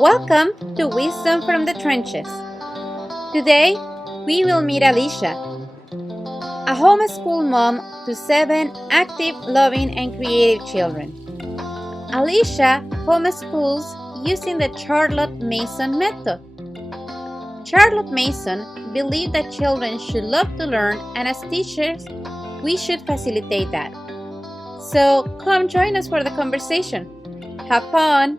Welcome to Wisdom from the Trenches. Today, we will meet Alicia, a homeschool mom to 7 active, loving, and creative children. Alicia homeschools using the Charlotte Mason method. Charlotte Mason believed that children should love to learn, and as teachers, we should facilitate that. So come join us for the conversation. Have fun!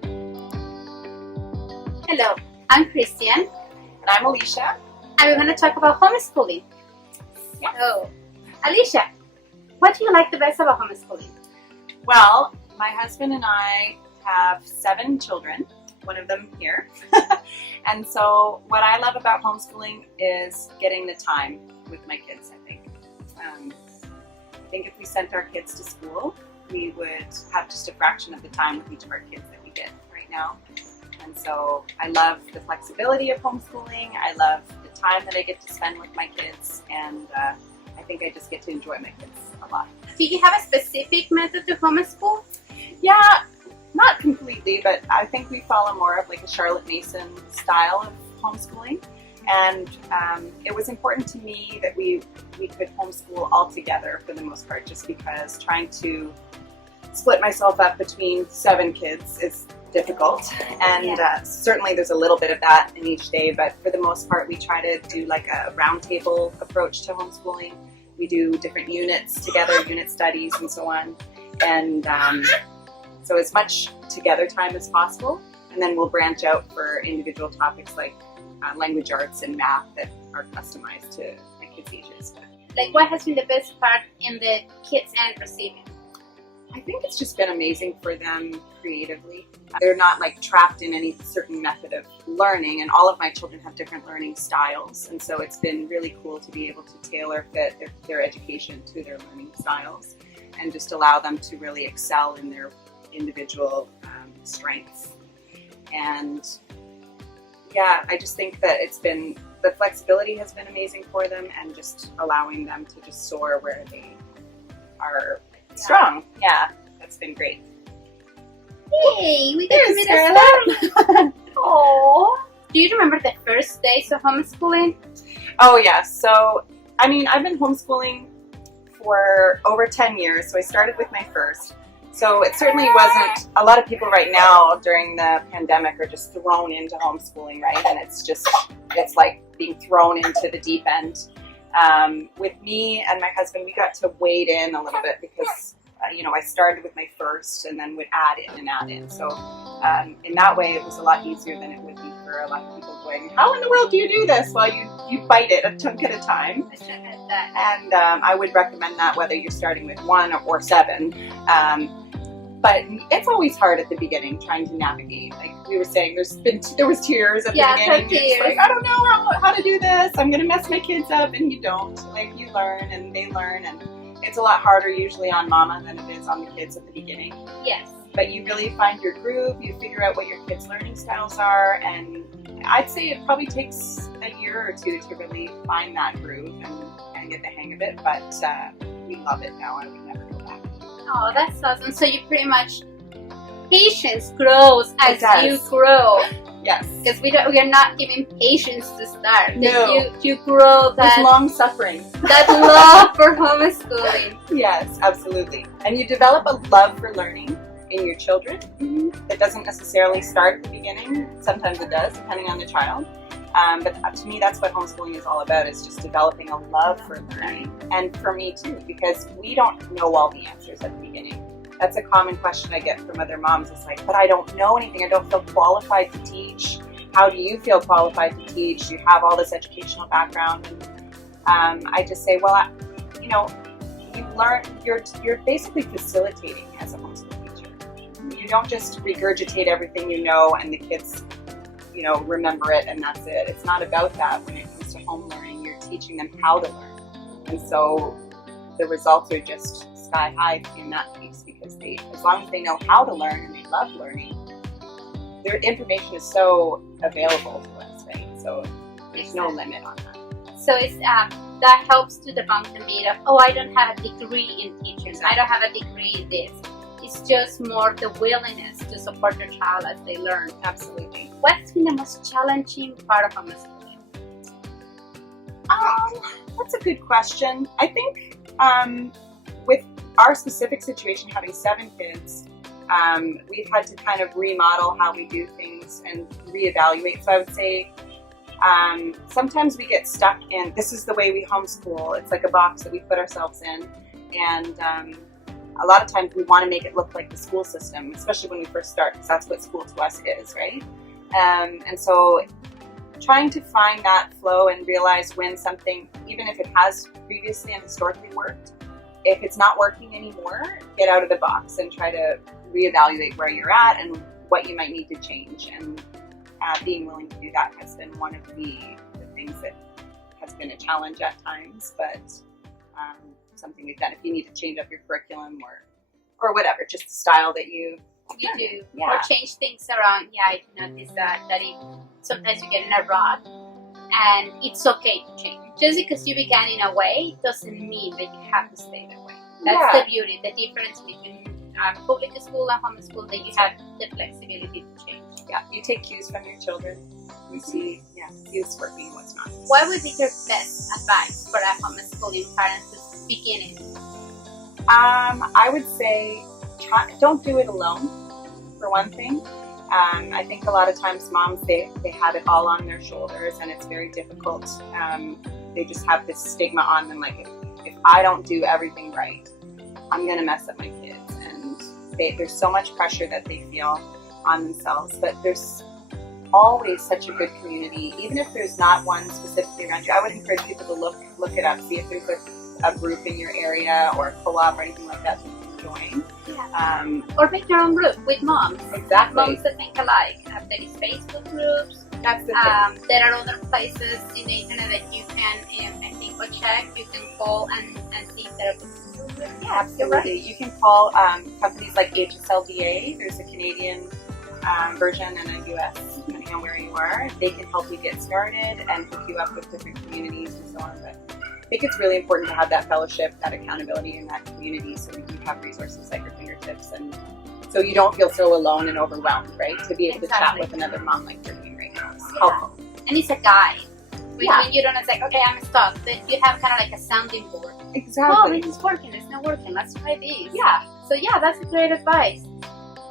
Hello, I'm Christian. And I'm Alicia. And we're going to talk about homeschooling. Yeah. So, Alicia, what do you like the best about homeschooling? Well, my husband and I have 7 children, one of them here. And so what I love about homeschooling is getting the time with my kids, I think. I think if we sent our kids to school, we would have just a fraction of the time with each of our kids that we get right now. And so I love the flexibility of homeschooling. I love the time that I get to spend with my kids, and I think I just get to enjoy my kids a lot. Do you have a specific method to homeschool? Yeah, not completely, but I think we follow more of like a Charlotte Mason style of homeschooling. And it was important to me that we could homeschool all together for the most part, just because trying to split myself up between 7 kids is difficult, and certainly there's a little bit of that in each day, but for the most part we try to do like a roundtable approach to homeschooling. We do different units together, unit studies and so on, and so as much together time as possible, and then we'll branch out for individual topics like language arts and math that are customized to my kids' ages. Like, what has been the best part in the kids and receiving? I think it's just been amazing for them creatively. They're not like trapped in any certain method of learning, and all of my children have different learning styles, and so it's been really cool to be able to tailor fit their education to their learning styles and just allow them to really excel in their individual strengths. And yeah, I just think that the flexibility has been amazing for them, and just allowing them to just soar where they are strong. Yeah, that's been great. Hey, we got to meet us. Oh, do you remember the first days of homeschooling? Oh yeah, so I mean, I've been homeschooling for over 10 years, so I started with my first. So it certainly wasn't, a lot of people right now during the pandemic are just thrown into homeschooling, right? And it's like being thrown into the deep end. With me and my husband, we got to wade in a little bit because, I started with my first and then would add in. So in that way, it was a lot easier than it would be for a lot of people going, how in the world do you do this? Well, you bite it a chunk at a time. And I would recommend that whether you're starting with 1 or 7. But it's always hard at the beginning trying to navigate. Like we were saying, there was tears at the beginning. You're like, I don't know how to do this. I'm going to mess my kids up, and you don't. Like you learn and they learn, and it's a lot harder usually on mama than it is on the kids at the beginning. Yes. But you really find your groove. You figure out what your kids' learning styles are, and I'd say it probably takes a year or 2 to really find that groove and get the hang of it. But we love it now, and we never go back. Oh, that's awesome. So you pretty much, patience grows as you grow. Yes. Because we are not given patience to start. No. You grow that. There's long suffering. That love for homeschooling. Yes, absolutely. And you develop a love for learning in your children. Mm-hmm. That doesn't necessarily start at the beginning. Sometimes it does, depending on the child. But to me, that's what homeschooling is all about, is just developing a love for learning. And for me too, because we don't know all the answers at the beginning. That's a common question I get from other moms. It's like, but I don't know anything. I don't feel qualified to teach. How do you feel qualified to teach? You have all this educational background. And I just say, well, you learn, you're basically facilitating as a homeschool teacher. You don't just regurgitate everything you know and the kids remember it and that's it. It's not about that. When it comes to home learning, you're teaching them how to learn. And so the results are just sky high in that case, because as long as they know how to learn and they love learning, their information is so available to us, right? So there's no limit on that. So it's that helps to debunk the myth of, I don't have a degree in teaching. I don't have a degree in this. It's just more the willingness to support your child as they learn. Absolutely. What's been the most challenging part of homeschooling? That's a good question. I think with our specific situation, having 7 kids, we've had to kind of remodel how we do things and reevaluate. So I would say sometimes we get stuck in, this is the way we homeschool. It's like a box that we put ourselves in. And a lot of times we want to make it look like the school system, especially when we first start, because that's what school to us is, right? And so trying to find that flow and realize when something, even if it has previously and historically worked, if it's not working anymore, get out of the box and try to reevaluate where you're at and what you might need to change. And being willing to do that has been one of the things that has been a challenge at times, but something we've done. If you need to change up your curriculum or whatever, just the style that you do, yeah. or change things around. Yeah, I noticed that if sometimes you get in a rut, and it's okay to change. Just because you began in a way doesn't mean that you have to stay that way. That's the beauty, the difference between public school and homeschool, that you have the flexibility to change. Yeah, you take cues from your children. You see, cues working and what's not. What would be your best advice for a homeschooling parent who's beginning? I would say don't do it alone, for one thing. I think a lot of times moms, they have it all on their shoulders, and it's very difficult. They just have this stigma on them, like, if I don't do everything right, I'm going to mess up my kids. And there's so much pressure that they feel on themselves, but there's always such a good community. Even if there's not one specifically around you, I would encourage people to look it up, see if there's a group in your area or a co-op or anything like that that you can join. Yeah. Or make your own group with moms. Exactly. Moms that think alike. There is Facebook groups. That's the thing. There are other places in the internet that you can, I think, check. You can call and see if there are groups. Yeah, absolutely. Right. You can call companies like HSLDA. There's a Canadian version and a US, depending on where you are. They can help you get started and hook you up with different communities and so on. But I think it's really important to have that fellowship, that accountability in that community, so that you have resources at your fingertips, and so you don't feel so alone and overwhelmed, right? To be able to chat with another mom like you're doing right now is helpful. And it's a guide. When you don't know, it's like, okay, I'm stuck, but you have kind of like a sounding board. Exactly. Oh, this is working, it's not working, let's try this. Yeah. So that's a great advice.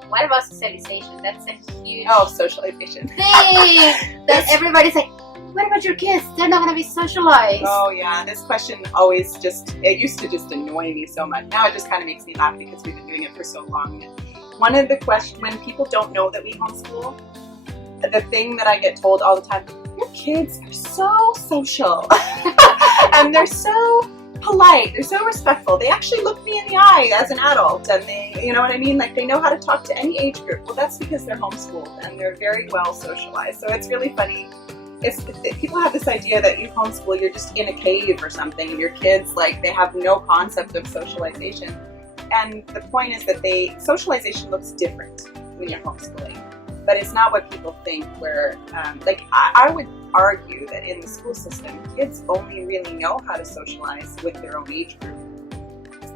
What about socialization? That's a huge socialization thing that everybody's like, what about your kids? They're not going to be socialized. Oh yeah, this question always it used to just annoy me so much. Now it just kind of makes me laugh because we've been doing it for so long. One of the questions, when people don't know that we homeschool, the thing that I get told all the time, your kids are so social. And they're so polite, they're so respectful. They actually look me in the eye as an adult, and they, you know what I mean? Like, they know how to talk to any age group. Well, that's because they're homeschooled and they're very well socialized. So it's really funny. People have this idea that you homeschool, you're just in a cave or something, and your kids, like, they have no concept of socialization. And the point is that socialization looks different when you're homeschooling, but it's not what people think. Where, I would argue that in the school system, kids only really know how to socialize with their own age group,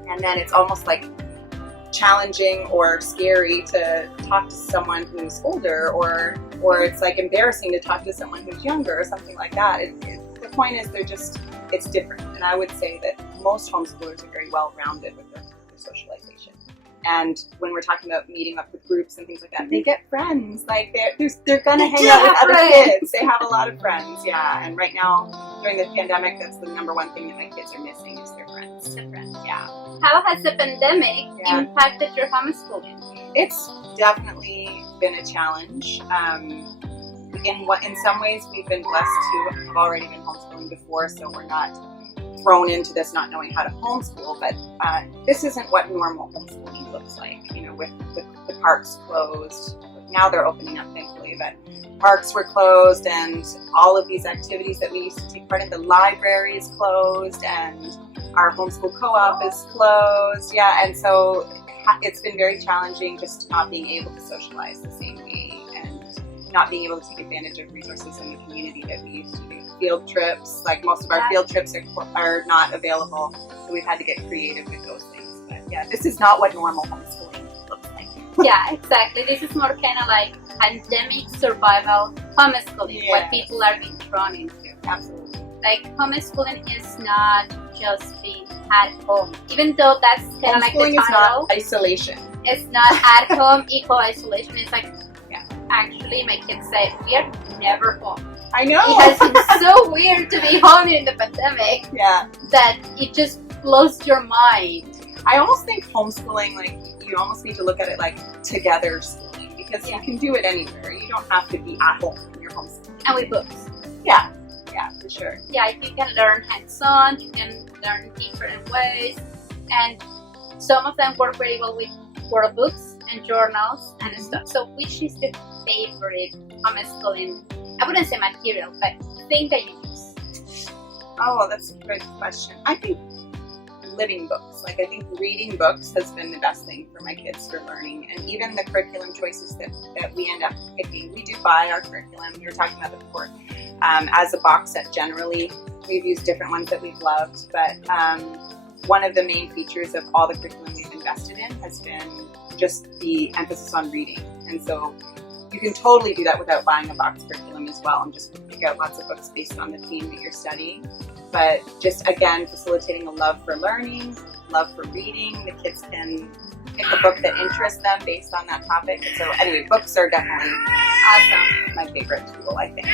and then it's almost like challenging or scary to talk to someone who's older, or it's like embarrassing to talk to someone who's younger or something like that. The point is it's different, and I would say that most homeschoolers are very well rounded with their socialization. And when we're talking about meeting up with groups and things like that, they get friends. Like, they're gonna hang out with other kids. They have a lot of friends, and right now during the pandemic, that's the number one thing that my kids are missing is their friends. How has the pandemic impacted your homeschooling? It's definitely been a challenge. In some ways, we've been blessed to have already been homeschooling before, so we're not thrown into this not knowing how to homeschool. But this isn't what normal homeschooling looks like. You know, with the parks closed. Now they're opening up, thankfully, but parks were closed, and all of these activities that we used to take part in, the library is closed, and our homeschool co-op is closed. And so it's been very challenging just not being able to socialize the same way, and not being able to take advantage of resources in the community that we used to do. Field trips, like most of our field trips are not available, so we've had to get creative with those things. But this is not what normal homeschooling looks Yeah, exactly. This is more kind of like pandemic survival homeschooling, Yeah. what people are being thrown into. Absolutely. Like homeschooling is not just being at home, even though that's kind of like the Homeschooling is title. not isolation. It's not at home equal isolation. It's like, Yeah. actually, my kids say we are never home. I know. It has been so weird to be home in the pandemic Yeah. that it just blows your mind. I almost think homeschooling, like, you almost need to look at it like together schooling, because Yeah. you can do it anywhere. You don't have to be at home when you're homeschooling. And with books. Yeah, for sure. Yeah, you can learn hands-on, you can learn different ways, and some of them work very well with workbooks and journals and stuff. So which is the favorite homeschooling, I wouldn't say material, but thing that you use? Oh, that's a good question. I think living books. Like, I think reading books has been the best thing for my kids for learning, and even the curriculum choices that we end up picking. We do buy our curriculum. We were talking about it before. As a box set, generally, we've used different ones that we've loved, but one of the main features of all the curriculum we've invested in has been just the emphasis on reading. And so you can totally do that without buying a box curriculum as well, and just pick out lots of books based on the theme that you're studying. But just, again, facilitating a love for learning, love for reading. The kids can pick a book that interests them based on that topic. So anyway, books are definitely Awesome. my favorite tool, I think.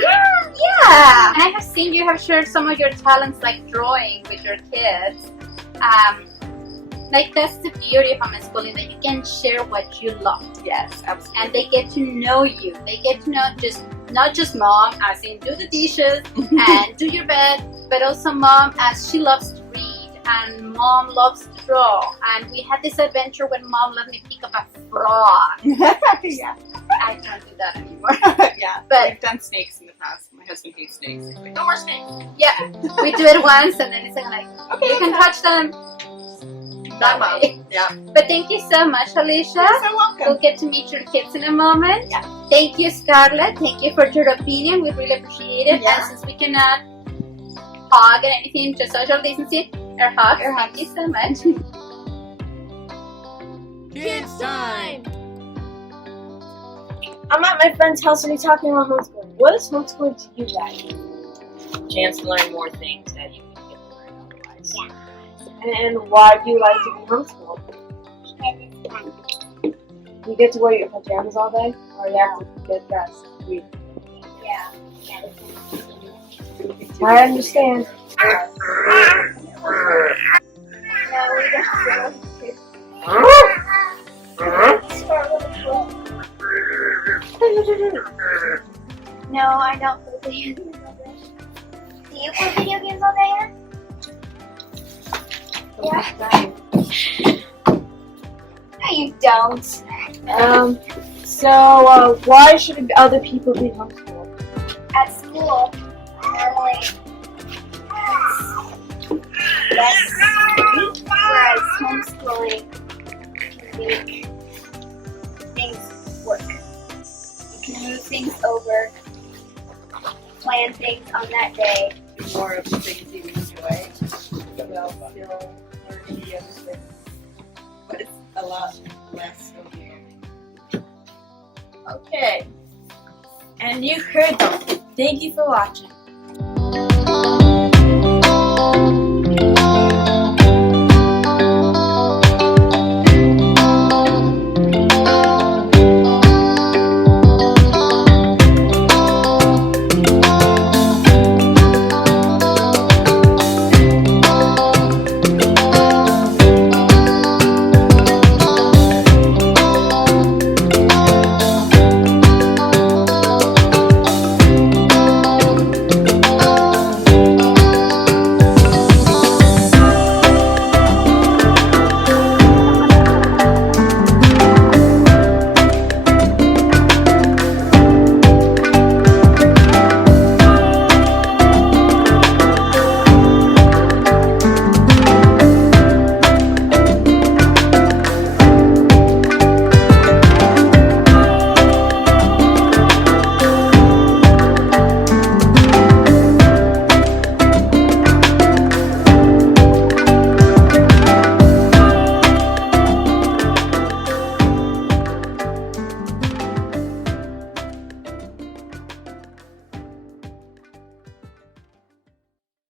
Yeah! And I have seen you have shared some of your talents like drawing with your kids. Like, that's the beauty of homeschooling, that you can share what you love. Yes, absolutely. And they get to know you. They get to know not just mom, as in do the dishes and do your bed, but also mom as she loves to read, and mom loves to draw. And we had this adventure when mom let me pick up a frog. Yeah. I don't do that anymore. Yeah. But- We've done snakes in the past. My husband hates snakes. He's like, no more snakes. Yeah, we do it once, and then it's like, Okay, you can touch them that well. way. Yeah. But thank you so much, Alicia. You're so welcome. We'll get to meet your kids in a moment. Yeah. Thank you, Scarlett. Thank you for your opinion. We really appreciate it. Yeah. And since we cannot hug and anything, just social distancing, our hugs. Our Thank you so much. Kids time! I'm at my friend's house and we're talking about homeschooling. What is homeschooling to you guys? Chance to learn more things that you can get to learn otherwise. And why do you like to be homeschooled? You get to wear your pajamas all day? Or you have to get dressed? Yeah. I understand. No, I don't play video games all day. Do you play video games all day? No, you don't. So why should other people be homeschooled? At school, normally it's less, whereas homeschooling can make things work. You can move things over, plan things on that day. More of the things you enjoy while still learning the other things. But it's a lot less overwhelming. Okay. And you heard them. Thank you for watching.